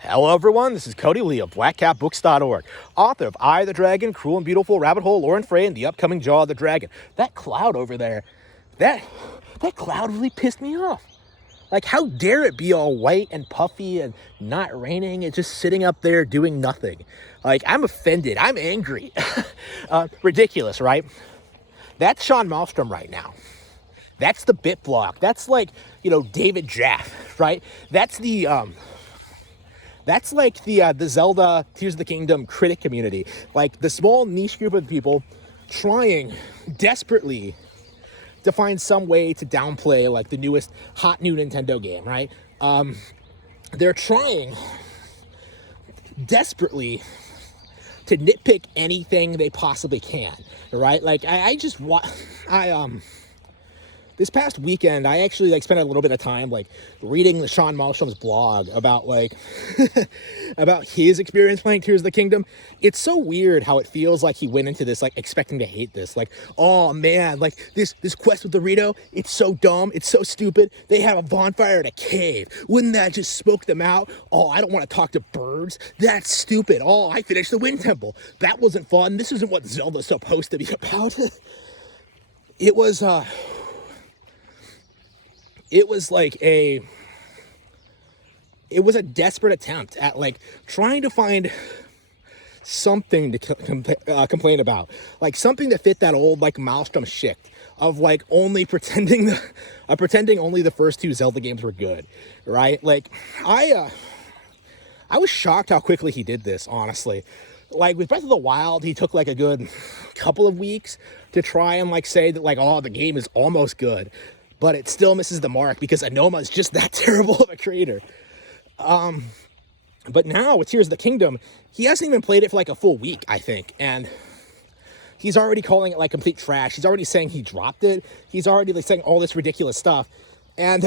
Hello everyone, this is Cody Lee of BlackCatBooks.org, author of Eye of the Dragon, Cruel and Beautiful, Rabbit Hole, Lauren Frey, and the upcoming Jaw of the Dragon. That cloud over there, that cloud really pissed me off. Like, how dare it be all white and puffy and not raining? It's just sitting up there doing nothing. Like, I'm offended. I'm angry. Ridiculous, right? That's Sean Malmstrom right now. That's the bit block. That's like, David Jaff, right? That's like the Zelda Tears of the Kingdom critic community, like the small niche group of people trying desperately to find some way to downplay like the newest hot new Nintendo game, right? They're trying desperately to nitpick anything they possibly can, right? Like this past weekend, I actually spent a little bit of time reading the Sean Malmstrom's blog about about his experience playing Tears of the Kingdom. It's so weird how it feels like he went into this expecting to hate this. Oh man, this quest with Dorito, it's so dumb, it's so stupid. They have a bonfire in a cave. Wouldn't that just smoke them out? Oh, I don't want to talk to birds. That's stupid. Oh, I finished the Wind Temple. That wasn't fun. This isn't what Zelda's supposed to be about. It was a desperate attempt at trying to find something to complain about, something that fit that old Maelstrom shtick of only pretending only the first two Zelda games were good, right? I was shocked how quickly he did this, honestly. With Breath of the Wild, he took a good couple of weeks to try and say that oh, the game is almost good, but it still misses the mark because Anoma is just that terrible of a creator. But now with Tears of the Kingdom, he hasn't even played it for a full week, I think, and he's already calling it complete trash. He's already saying he dropped it. He's already saying all this ridiculous stuff, and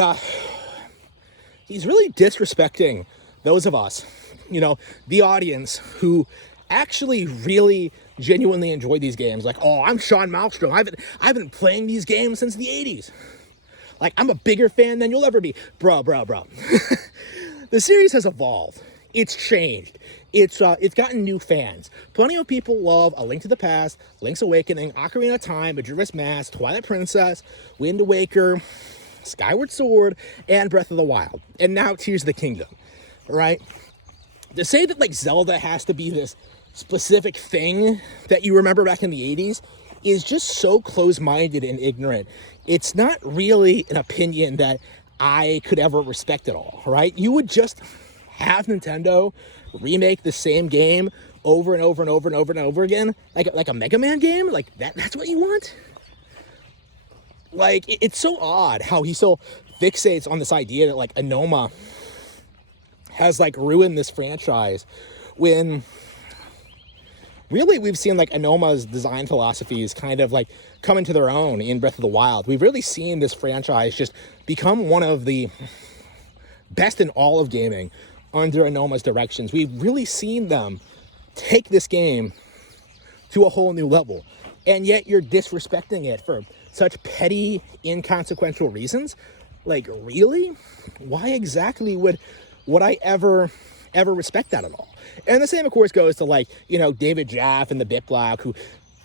he's really disrespecting those of us, the audience who actually really genuinely enjoy these games. Oh, I'm Sean Malmstrom. I've been playing these games since the 80s. I'm a bigger fan than you'll ever be. Bro. The series has evolved. It's changed. It's gotten new fans. Plenty of people love A Link to the Past, Link's Awakening, Ocarina of Time, Majora's Mask, Twilight Princess, Wind Waker, Skyward Sword, and Breath of the Wild. And now Tears of the Kingdom, right? To say that Zelda has to be this specific thing that you remember back in the 80s is just so close-minded and ignorant. It's not really an opinion that I could ever respect at all, right? You would just have Nintendo remake the same game over and over and over and over and over again, like a Mega Man game? That's what you want? It's so odd how he still fixates on this idea that Anoma has ruined this franchise when really we've seen Anoma's design philosophies kind of come into their own in Breath of the Wild. We've really seen this franchise just become one of the best in all of gaming under Anoma's directions. We've really seen them take this game to a whole new level, and yet you're disrespecting it for such petty, inconsequential reasons. Really? Why exactly would I ever respect that at all? And the same, of course, goes to David Jaff and the Bit Block, who,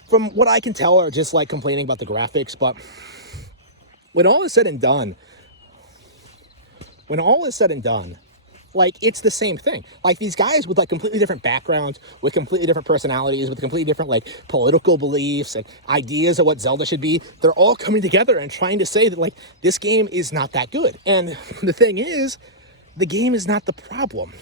from what I can tell, are just complaining about the graphics. But when all is said and done, it's the same thing. These guys with completely different backgrounds, with completely different personalities, with completely different political beliefs and ideas of what Zelda should be, they're all coming together and trying to say that this game is not that good. And the thing is, the game is not the problem.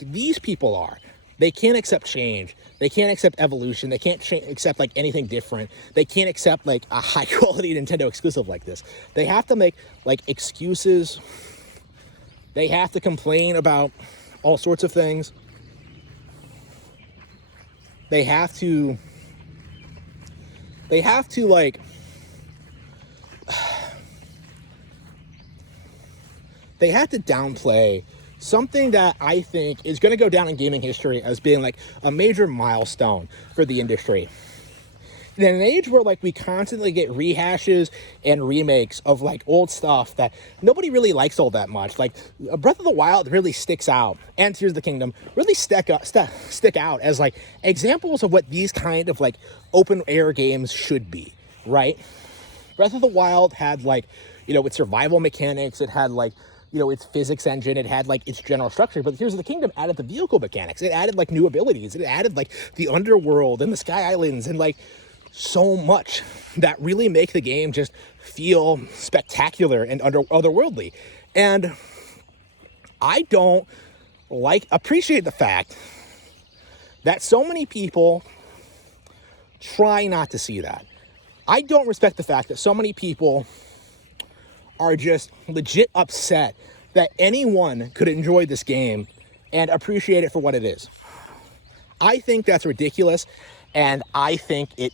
These people are. They can't accept change. They can't accept evolution. They can't accept anything different. They can't accept a high quality Nintendo exclusive like this. They have to make excuses. They have to complain about all sorts of things. They have to downplay something that I think is going to go down in gaming history as being a major milestone for the industry. in an age where like we constantly get rehashes and remakes of like old stuff that nobody really likes all that much, like Breath of the Wild really sticks out, and Tears of the Kingdom really stick out as like examples of what these kind of like open air games should be, right? Breath of the Wild had like, its survival mechanics, it had like, its physics engine, it had like its general structure, but Tears of the Kingdom added the vehicle mechanics, it added like new abilities, it added like the underworld and the Sky Islands and like so much that really make the game just feel spectacular and otherworldly. And I don't appreciate the fact that so many people try not to see that. I don't respect the fact that so many people are just legit upset that anyone could enjoy this game and appreciate it for what it is. I think that's ridiculous, and I think it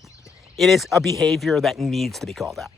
is a behavior that needs to be called out.